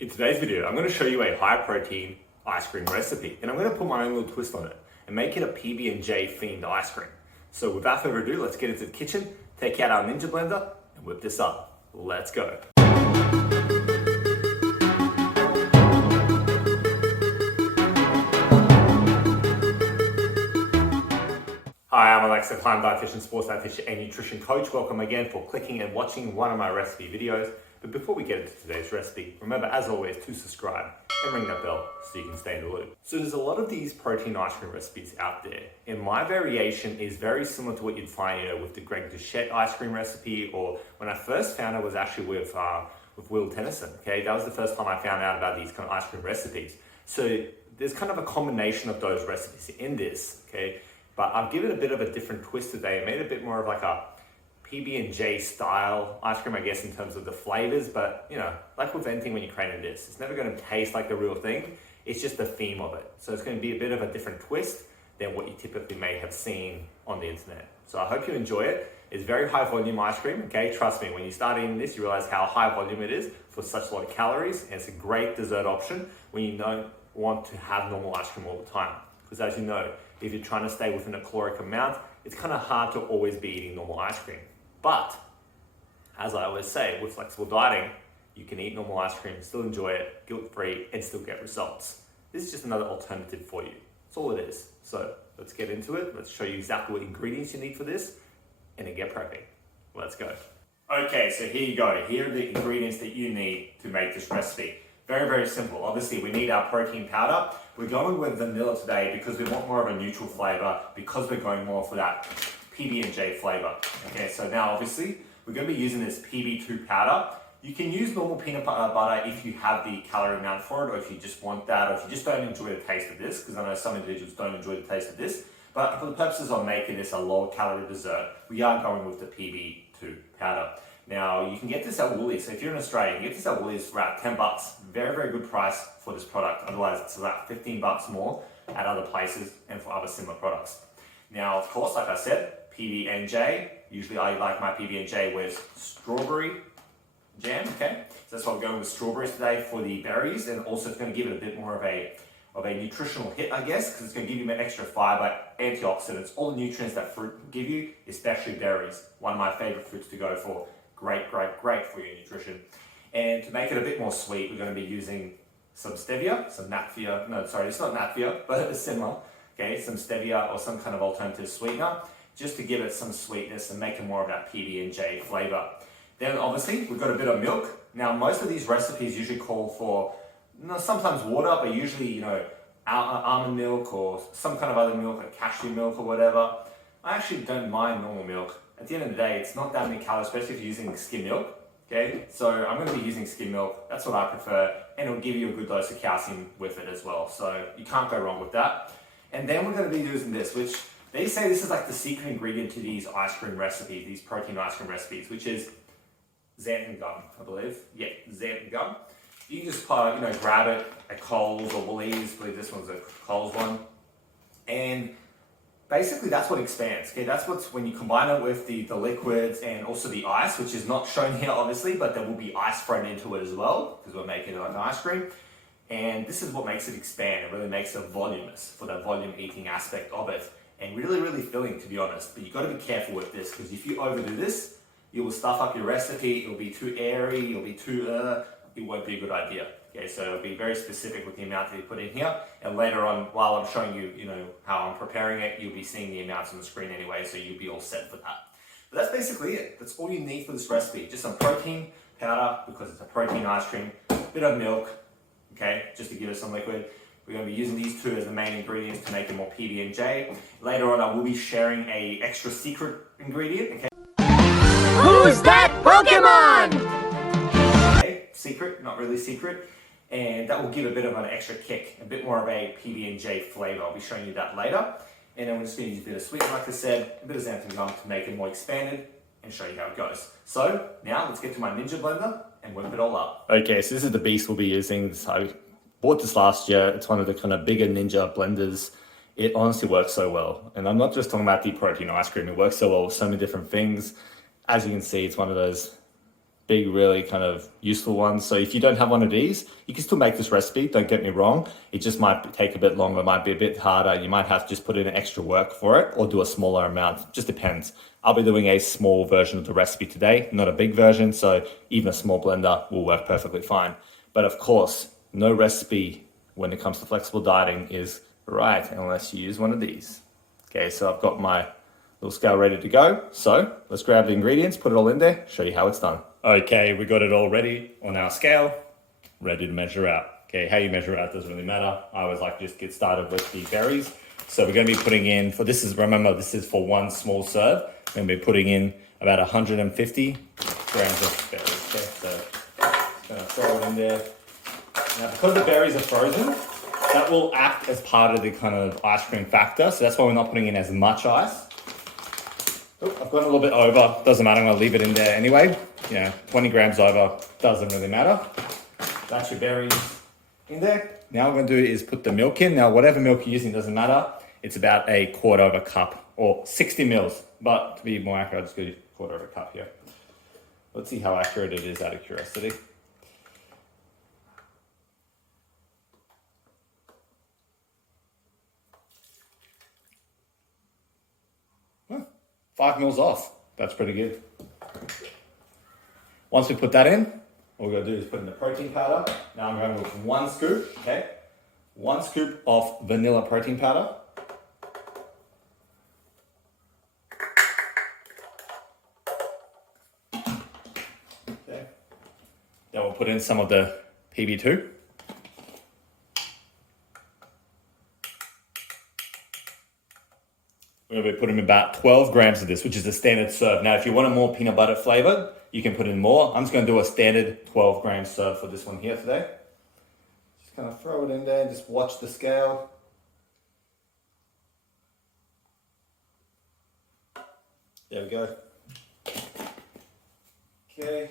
In today's video, I'm going to show you a high protein ice cream recipe, and I'm going to put my own little twist on it and make it a PB&J themed ice cream. So without further ado, let's get into the kitchen, take out our Ninja blender and whip this up. Let's go. Hi, I'm Aleksa, dietitian, sports dietitian, and nutrition coach. Welcome again for clicking and watching one of my recipe videos. But before we get into today's recipe, remember as always to subscribe and ring that bell so you can stay in the loop. So there's a lot of these protein ice cream recipes out there, and my variation is very similar to what you'd find, with the Greg Duchette ice cream recipe, or when I first found it was actually with Will Tennyson. Okay, that was the first time I found out about these kind of ice cream recipes. So there's kind of a combination of those recipes in this. Okay. But I've given it a bit of a different twist today. I made it a bit more of like a PB&J style ice cream, I guess, in terms of the flavors. But, you know, like with anything when you're creating this, it's never going to taste like the real thing. It's just the theme of it. So it's going to be a bit of a different twist than what you typically may have seen on the internet. So I hope you enjoy it. It's very high volume ice cream, okay? Trust me, when you start eating this, you realize how high volume it is for such low calories. And it's a great dessert option when you don't want to have normal ice cream all the time. Because as you know, if you're trying to stay within a caloric amount, it's kind of hard to always be eating normal ice cream. But, as I always say, with flexible dieting, you can eat normal ice cream, still enjoy it, guilt-free, and still get results. This is just another alternative for you. That's all it is. So, let's get into it. Let's show you exactly what ingredients you need for this, and then get prepping. Let's go. Okay, so here you go. Here are the ingredients that you need to make this recipe. Very, very simple. Obviously, we need our protein powder. We're going with vanilla today because we want more of a neutral flavor, because we're going more for that PB&J flavor. Okay, so now obviously, we're going to be using this PB2 powder. You can use normal peanut butter if you have the calorie amount for it, or if you just want that, or if you just don't enjoy the taste of this, because I know some individuals don't enjoy the taste of this. But for the purposes of making this a low calorie dessert, we are going with the PB2 powder. Now, you can get this at Woolies. So if you're in Australia, you can get this at Woolies for about 10 bucks. Very, very good price for this product. Otherwise, it's about 15 bucks more at other places and for other similar products. Now, of course, like I said, PB&J. Usually I like my PB&J with strawberry jam, okay? So that's why we're going with strawberries today for the berries, and also it's going to give it a bit more of a nutritional hit, I guess, because it's going to give you an extra fiber, antioxidants, all the nutrients that fruit can give you, especially berries. One of my favorite fruits to go for. Great, great, great for your nutrition. And to make it a bit more sweet, we're going to be using some stevia, some natfia. No, sorry, it's not natfia, but it's similar. Okay, some stevia or some kind of alternative sweetener, just to give it some sweetness and make it more of that PB&J flavor. Then obviously, we've got a bit of milk. Now, most of these recipes usually call for, sometimes water, but usually, almond milk or some kind of other milk, like cashew milk or whatever. I actually don't mind normal milk. At the end of the day, it's not that many calories, especially if you're using skim milk. Okay, so I'm going to be using skim milk. That's what I prefer, and it'll give you a good dose of calcium with it as well. So you can't go wrong with that. And then we're going to be using this, which they say this is like the secret ingredient to these ice cream recipes, these protein ice cream recipes, which is xanthan gum, I believe. Yeah, xanthan gum. You can just grab it at Coles or Woolies. I believe this one's a Coles one, and basically, that's what expands. Okay, that's what's when you combine it with the liquids and also the ice, which is not shown here, obviously, but there will be ice thrown into it as well because we're making it like an ice cream. And this is what makes it expand. It really makes it voluminous for that volume eating aspect of it, and really, really filling, to be honest. But you've got to be careful with this, because if you overdo this, you will stuff up your recipe. It'll be too airy. It'll be too. It won't be a good idea. Okay, so be very specific with the amount that you put in here, and later on, while I'm showing you, how I'm preparing it, you'll be seeing the amounts on the screen anyway, so you'll be all set for that. But that's basically it. That's all you need for this recipe. Just some protein powder, because it's a protein ice cream, a bit of milk, okay, just to give it some liquid. We're going to be using these two as the main ingredients to make it more PB&J. Later on, I will be sharing a extra secret ingredient, okay? Who's that Pokemon? Okay, secret, not really secret. And that will give a bit of an extra kick, a bit more of a PB&J flavor. I'll be showing you that later. And then we're just going to use a bit of sweetener, like I said, a bit of xanthan gum to make it more expanded and show you how it goes. So now let's get to my Ninja blender and whip it all up. Okay, so this is the beast we'll be using. So I bought this last year. It's one of the kind of bigger Ninja blenders. It honestly works so well. And I'm not just talking about the protein ice cream. It works so well with so many different things. As you can see, it's one of those big, really kind of useful ones. So if you don't have one of these, you can still make this recipe, don't get me wrong. It just might take a bit longer, it might be a bit harder. You might have to just put in extra work for it or do a smaller amount, just depends. I'll be doing a small version of the recipe today, not a big version, so even a small blender will work perfectly fine. But of course, no recipe when it comes to flexible dieting is right unless you use one of these. Okay, so I've got my little scale ready to go. So let's grab the ingredients, put it all in there, show you how it's done. Okay, we got it all ready on our scale, ready to measure out. Okay, how you measure out doesn't really matter. I always like to just get started with the berries. So we're gonna be putting in, remember this is for one small serve. We're gonna be putting in about 150 grams of berries. Okay, so just gonna throw it in there. Now because the berries are frozen, that will act as part of the kind of ice cream factor. So that's why we're not putting in as much ice. Oh, I've gone a little bit over, doesn't matter, I'm gonna leave it in there anyway. 20 grams over, doesn't really matter. That's your berries in there. Now what we're gonna do is put the milk in. Now whatever milk you're using doesn't matter. It's about a quarter of a cup or 60 mils. But to be more accurate, I'll just go a quarter of a cup here. Let's see how accurate it is out of curiosity. Huh, 5 mils off. That's pretty good. Once we put that in, what we're gonna do is put in the protein powder. Now I'm going with 1 scoop, okay? 1 scoop of vanilla protein powder. Okay. Then we'll put in some of the PB2. We're going to be putting about 12 grams of this, which is a standard serve. Now, if you want a more peanut butter flavor, you can put in more. I'm just going to do a standard 12 gram serve for this one here today. Just kind of throw it in there and just watch the scale. There we go. Okay.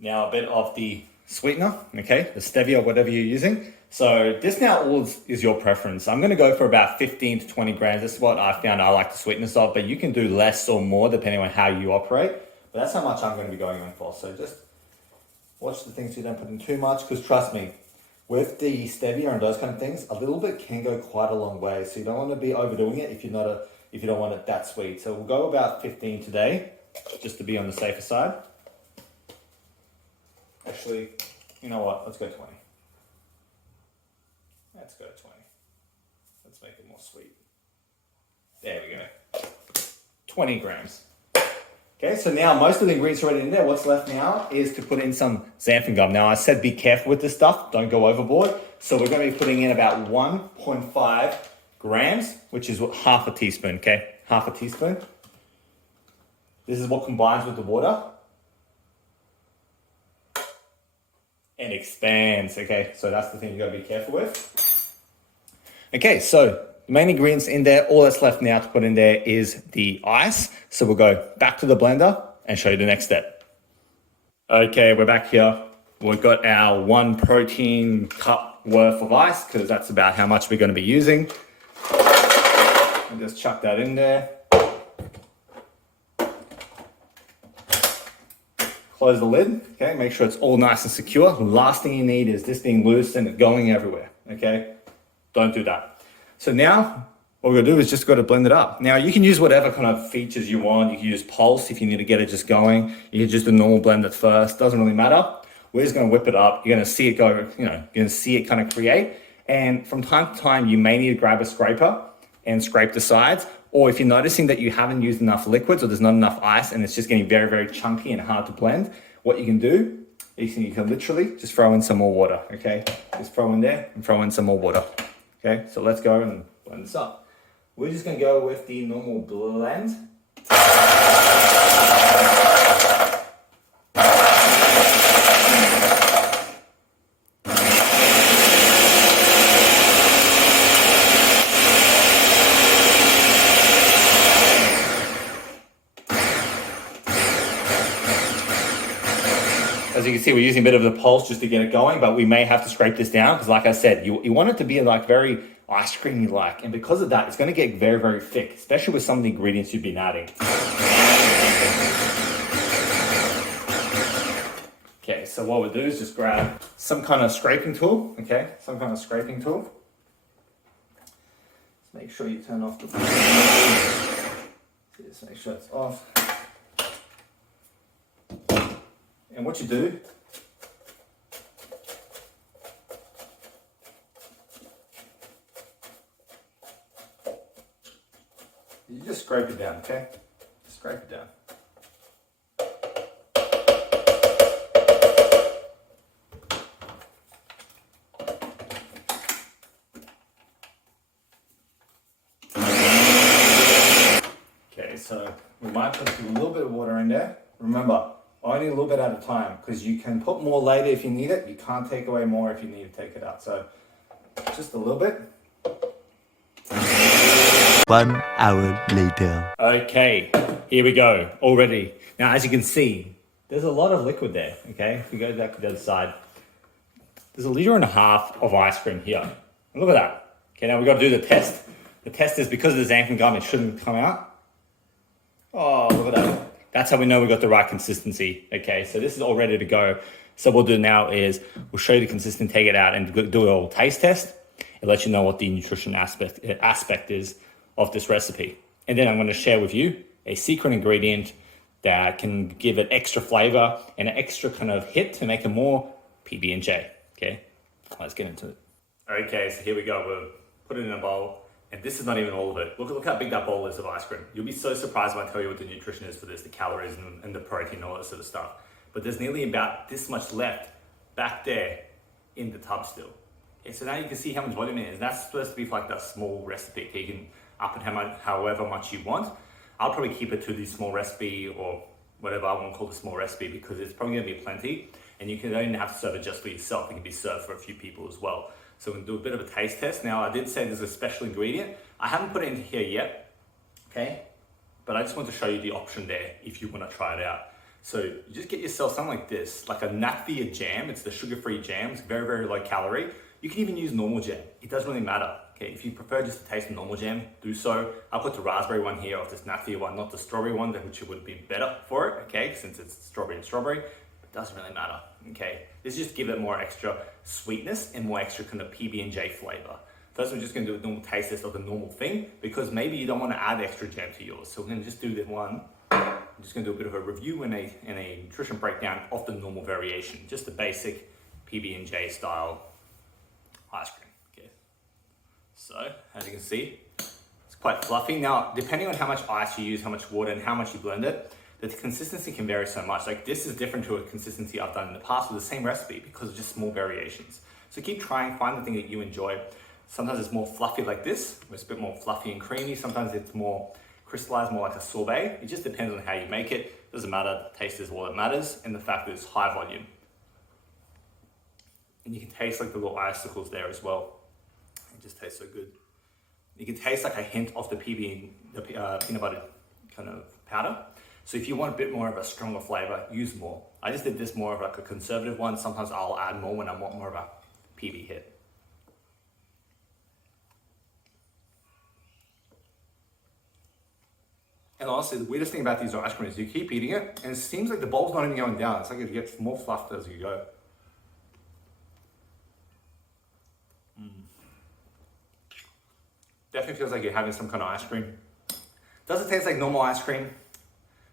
Now a bit of the sweetener, okay, the stevia, whatever you're using. So this now all is your preference. I'm going to go for about 15 to 20 grams. This is what I found I like the sweetness of, but you can do less or more depending on how you operate. But that's how much I'm going to be going on for. So just watch the things so you don't put in too much, because trust me, with the stevia and those kind of things, a little bit can go quite a long way. So you don't want to be overdoing it if you don't want it that sweet. So we'll go about 15 today, just to be on the safer side. Actually, you know what? Let's go 20. Let's go 20. Let's make it more sweet. There we go. 20 grams. Okay, so now most of the ingredients are already in there. What's left now is to put in some xanthan gum. Now I said be careful with this stuff. Don't go overboard. So we're going to be putting in about 1.5 grams, which is half a teaspoon, okay? Half a teaspoon. This is what combines with the water and expands, okay? So that's the thing you gotta be careful with. Okay, so the main ingredients in there, all that's left now to put in there is the ice. So we'll go back to the blender and show you the next step. Okay, we're back here. We've got our 1 protein cup worth of ice, because that's about how much we're gonna be using. And just chuck that in there. Close the lid, okay? Make sure it's all nice and secure. The last thing you need is this being loose and it going everywhere, okay? Don't do that. So now, what we're gonna do is just gotta blend it up. Now, you can use whatever kind of features you want. You can use pulse if you need to get it just going. You can just do normal blend at first, doesn't really matter. We're just gonna whip it up. You're gonna see it go, you're gonna see it kind of create. And from time to time, you may need to grab a scraper and scrape the sides. Or if you're noticing that you haven't used enough liquids or there's not enough ice and it's just getting very, very chunky and hard to blend, what you can do is you can literally just throw in some more water, okay? Just throw in there and throw in some more water, okay? So let's go and blend this up. We're just gonna go with the normal blend. As you can see, we're using a bit of the pulse just to get it going, but we may have to scrape this down because, like I said, you want it to be like very ice creamy like, and because of that, it's going to get very, very thick, especially with some of the ingredients you've been adding. Okay, so what we'll do is just grab some kind of scraping tool, okay? Some kind of scraping tool. Just make sure you turn off the just make sure it's off. And what you do you just scrape it down, okay? Just scrape it down. Okay, so we might put a little bit of water in there. Remember, only a little bit at a time, because you can put more later if you need it. You can't take away more if you need to take it out. So just a little bit. 1 hour later. Okay, here we go, already. Now, as you can see, there's a lot of liquid there, okay? If we go back to the other side, there's 1.5 liters of ice cream here. And look at that. Okay, now we've got to do the test. The test is because of the xanthan gum, it shouldn't come out. Oh, look at that. That's how we know we got the right consistency. Okay, so this is all ready to go. So what we'll do now is we'll show you the consistency, take it out and do a little taste test and let you know what the nutrition aspect is of this recipe. And then I'm going to share with you a secret ingredient that can give it extra flavor and an extra kind of hit to make it more PB&J. Okay, let's get into it. Okay, so here we go. We'll put it in a bowl. And this is not even all of it. Look how big that bowl is of ice cream. You'll be so surprised when I tell you what the nutrition is for this, the calories and the protein and all that sort of stuff. But there's nearly about this much left back there in the tub still. Okay, so now you can see how much volume it is. That's supposed to be for like that small recipe. Okay, you can up it however much you want. I'll probably keep it to the small recipe or whatever I want to call the small recipe because it's probably going to be plenty. And you can only have to serve it just for yourself. It can be served for a few people as well. So we're going to do a bit of a taste test. Now, I did say there's a special ingredient. I haven't put it into here yet, okay? But I just want to show you the option there if you want to try it out. So you just get yourself something like this, like a stevia jam. It's the sugar-free jam. It's very, very low calorie. You can even use normal jam. It doesn't really matter, okay? If you prefer just to taste the normal jam, do so. I'll put the raspberry one here of this stevia one, not the strawberry one, which would be better for it, okay? Since it's strawberry and strawberry. It doesn't really matter, okay? This is just give it more extra sweetness and more extra kind of PB&J flavor. First, we're just gonna do a normal taste test of the normal thing because maybe you don't wanna add extra jam to yours. So we're gonna just do this one. I'm just gonna do a bit of a review and a nutrition breakdown of the normal variation, just the basic PB&J style ice cream, okay? So, as you can see, it's quite fluffy. Now, depending on how much ice you use, how much water, and how much you blend it, the consistency can vary so much. Like this is different to a consistency I've done in the past with the same recipe because of just small variations. So keep trying, find the thing that you enjoy. Sometimes it's more fluffy like this, it's a bit more fluffy and creamy. Sometimes it's more crystallized, more like a sorbet. It just depends on how you make it. Doesn't matter, the taste is all that matters, and the fact that it's high volume. And you can taste like the little icicles there as well. It just tastes so good. You can taste like a hint of the peanut butter kind of powder. So if you want a bit more of a stronger flavor, use more. I just did this more of like a conservative one. Sometimes I'll add more when I want more of a PB hit. And honestly, the weirdest thing about these ice cream is you keep eating it and it seems like the bowl's not even going down. It's like it gets more fluffed as you go. Definitely feels like you're having some kind of ice cream. Does it taste like normal ice cream?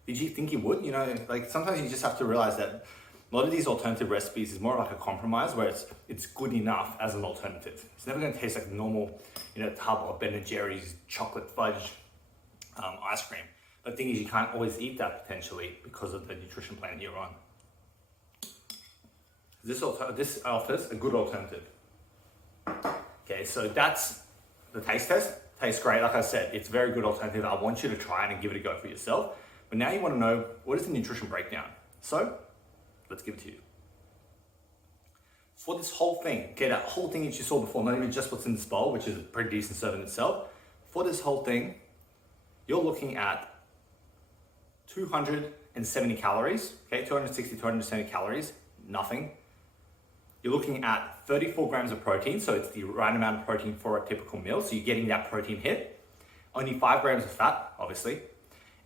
Did you think you would? You know, like sometimes you just have to realize that a lot of these alternative recipes is more like a compromise where it's good enough as an alternative. It's never going to taste like normal, you know, tub of Ben & Jerry's chocolate fudge ice cream. The thing is you can't always eat that potentially because of the nutrition plan you're on. This offers a good alternative. Okay, so that's the taste test. Tastes great. Like I said, it's a very good alternative. I want you to try it and give it a go for yourself. But now you want to know, what is the nutrition breakdown? So, let's give it to you. For this whole thing, okay, that whole thing that you saw before, not even just what's in this bowl, which is a pretty decent serve in itself. For this whole thing, you're looking at 270 calories, okay, 260, 270 calories, nothing. You're looking at 34 grams of protein, so it's the right amount of protein for a typical meal, so you're getting that protein hit. Only 5 grams of fat, obviously.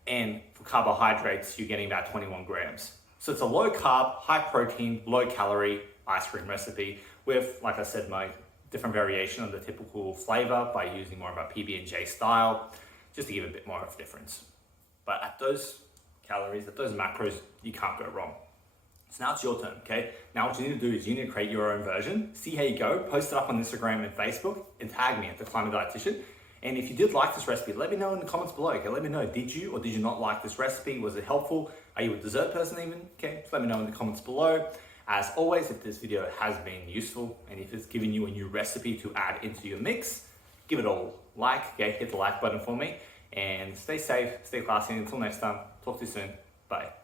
And for carbohydrates, you're getting about 21 grams. So it's a low carb, high protein, low calorie ice cream recipe with, like I said, my different variation of the typical flavor by using more of a PB&J style, just to give a bit more of a difference. But at those calories, at those macros, you can't go wrong. So now it's your turn, okay? Now what you need to do is you need to create your own version, see how you go, post it up on Instagram and Facebook, and tag me at The Climate Dietitian. And if you did like this recipe, let me know in the comments below, okay? Let me know, did you or did you not like this recipe? Was it helpful? Are you a dessert person even? Okay, just let me know in the comments below. As always, if this video has been useful and if it's given you a new recipe to add into your mix, give it a like, okay? Hit the like button for me. And stay safe, stay classy, and until next time, talk to you soon. Bye.